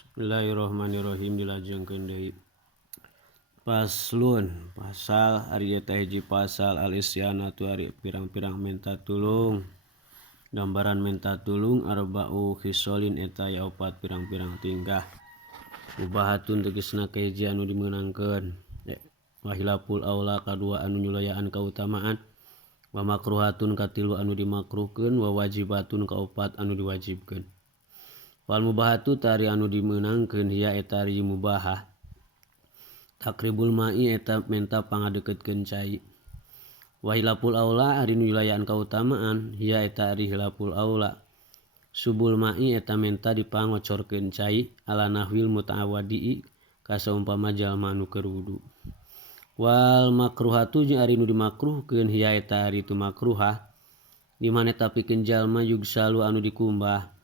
Bismillahirrahmanirrahim. Dilajengkeun deui. Paslun pasal ari eta hiji pasal al-isyanatu ari pirang-pirang minta tulung. Gambaran minta tulung arba'u khisolin eta aya opat pirang-pirang tingkah. Mubahatun tegasna kahiji anu dimeunangkeun. Wahilapul aula kadua anu nyulayaan kautamaan. Wa makruhatun katilu anu dimakruhkeun. Wa wajibatun kaopat anu diwajibkeun. Wal mubahatu tari anu dimeunangkeun hiya eta ari mubahah. Takribul ma'i eta menta pangadeukeutkeun cai. Wa hilapul aula ari nu yulayaan kautamaan hiya eta ari hilapul aula. Subul ma'i eta menta dipangocorkeun cai ala nahwil muta'awwadi ka saumpama jalma anu keur wudu. Wal makruhatu jeung ari nu dimakruhkeun hiya eta ari tu makruhah. Di mana tapikeun jalma yugsalu anu dikumbah.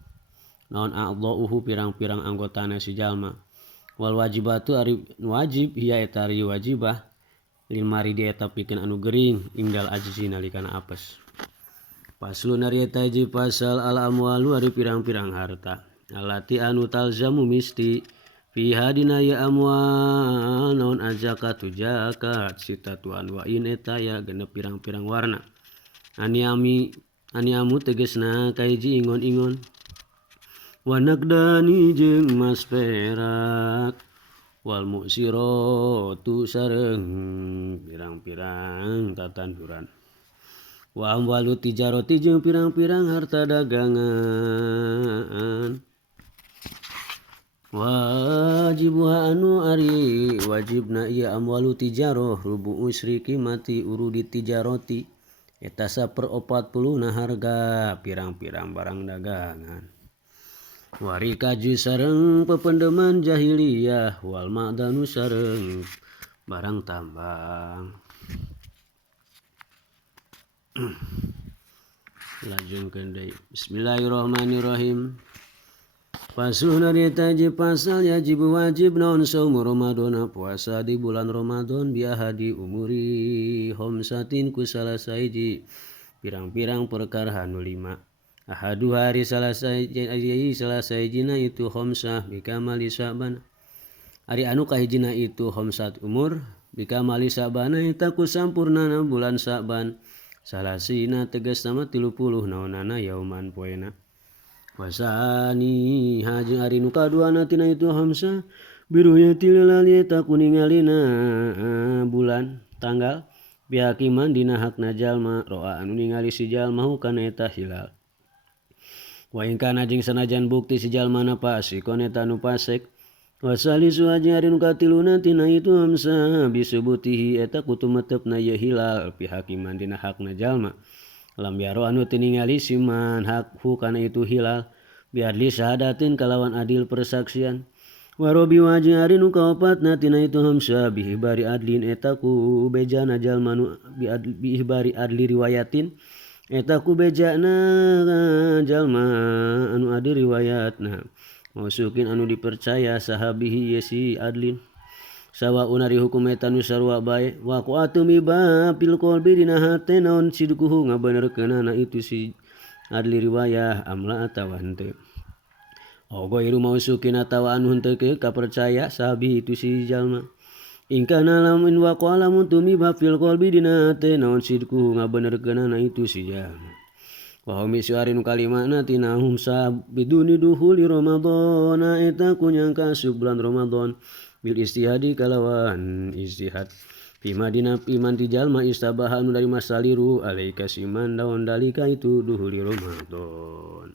Naon a'dha'uhu pirang-pirang anggotana si jalma. Wal wajibatu ari wajib hiya eta ari wajibah lil maridi eta pikeun anu gering ingdal ajzi nalikana apes. Paslun ari eta hiji pasal al amwalu ari pirang-pirang harta. Alati anu talzamu misti fiha dina ieu amwal naon azakatu zakat sitatuan wa in eta ya genep pirang-pirang warna. Aniamu tegasna kahiji ingon-ingon. Wa naqdani jeung emas perak wal mu'siratu sareng pirang-pirang tatanduran. Wa amwalu tijarati jeung pirang-pirang harta dagangan. Wajibuha anu ari wajibna ieu amwalu tijaroh rubu usri qimati urudi tijarati eta 1/40 harga pirang-pirang barang dagangan. Warikaju sareng pependeman jahiliyah wal ma'danu sareng barang tambang. Lajengkeun deui. Bismillahirrahmanirrahim. Paslun ari eta hiji pasal yajib wajib naon saum Ramadan puasa di bulan Ramadan biahadi umuri khamsatin ku salasa hiji pirang-pirang perkara anu 5. Ahadu hari salasa hijina itu khamsah bikamali sa'ban. Ari anu kahijina itu khamsat umur bikamali sa'bana eta ku sampurnana bulan Sa'ban. Salasina tegasna mah 30 naonana yauman poena. Wasani hajeng ari nu kaduana tina itu khamsah biruyatil hilali eta kuningalina bulan tanggal bihakiman dina hakna jalma roa anu ningali si jalma kana eta hilal. Wa in kana jeung sanajan bukti si jalmana pasikon eta anu pasek. Wasalisu hajeng ari nu katiluna tina itu khamsah bisubutihi eta kudu metepna ieu hilal pihakiman dina hakna jalma. Lam yaro anu teu ningali siman hakhu kana itu hilal biadli syahadatin kalawan adil persaksian. Warobi wajeng ari nu kaopatna tina itu khamsah bihibari adlin eta ku bejana jalma nu bihibari adli riwayatin eta ku bejana jalma anu adi riwayatna mausukin anu dipercaya sahabihi yesi adlin. Sawaun ari hukum eta nu sarua bae wa qatu miba pil qalbi dina hate naon sidkuhu ngabenerkeunana itu si adli riwayah amla atawa henteu. Ogoiru mausukin atawa anu henteu ke kapercaya sahabi itu si jalma. Ingkana lamun wa qalamun tumiba fil qalbi dina hate naon sidkuhu ngabenerkeunana itu si jalma. Wa hum isyari nu kalimana tina hum sabiduni duhuli Ramadan eta kunyangka asup bulan Ramadan bil istihadi kalawan istihad. Pima dina iman ti jalma istabaha anu dari masaliru alaika siman daun dalika itu duhuli Ramadan.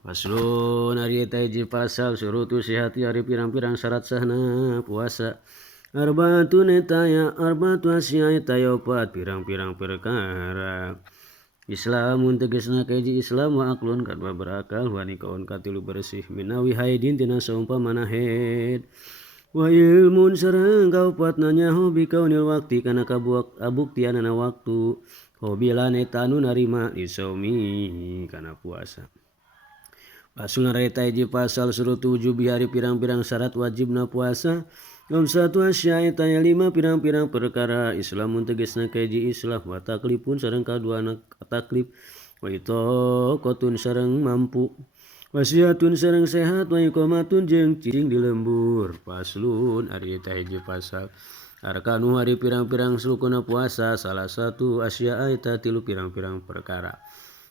Paslun ari eta hiji pasal surutu sihati ari pirang-pirang syarat sahna puasa. Arbaatun eta ya arbaatu asya eta opat pirang-pirang perkara. Islamun tegasna kahiji Islam wa aklun kadua berakal wa nikaun katilu bersih minawi haidin tina saumpamana haid. Wa ilmun sareng kaopatna nyaho bikaunil wakti kana kabuktianana waktu. Hobilan eta anu narima isaumi kana puasa. Paslun ari eta hiji pasal surutu wujubi hari pirang-pirang syarat wajibna puasa. Satu asya eta 5 pirang-pirang perkara. Islamun tegasna kahiji Islam wa taklifun sareng kaduana taklif wa ito kotun sareng mampu. Wasiatun sareng sehat wa iqamatun jeung cicing di lembur. Paslun ari eta hiji pasal. Arkanu hari pirang-pirang sulukuna puasa salah satu asya eta tilu pirang-pirang perkara.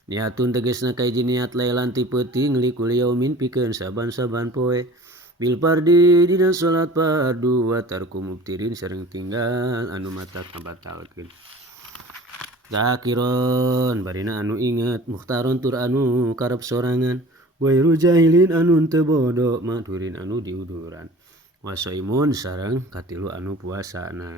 Niatun tegesna kahiji niat lailan ti peuting likul yaumin pikeun saban-saban poe. Bil fardi dina salat fardu wa tarku mubtirin sareng tinggal anu matak ngabatalkeun. Zakiron barina anu inget mukhtaron tur anu karep sorangan. Wairu jahilin anu teu bodo madurin anu diuduran. Wasoimun sareng katilu anu puasana.